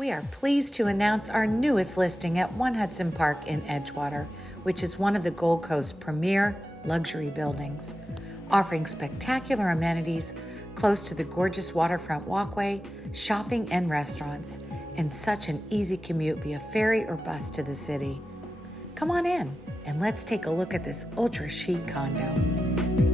We are pleased to announce our newest listing at 1 Hudson Park in Edgewater, which is one of the Gold Coast's premier luxury buildings, offering spectacular amenities close to the gorgeous Waterfront Walkway, shopping and restaurants, and such an easy commute via ferry or bus to the city. Come on in and let's take a look at this ultra-chic condo.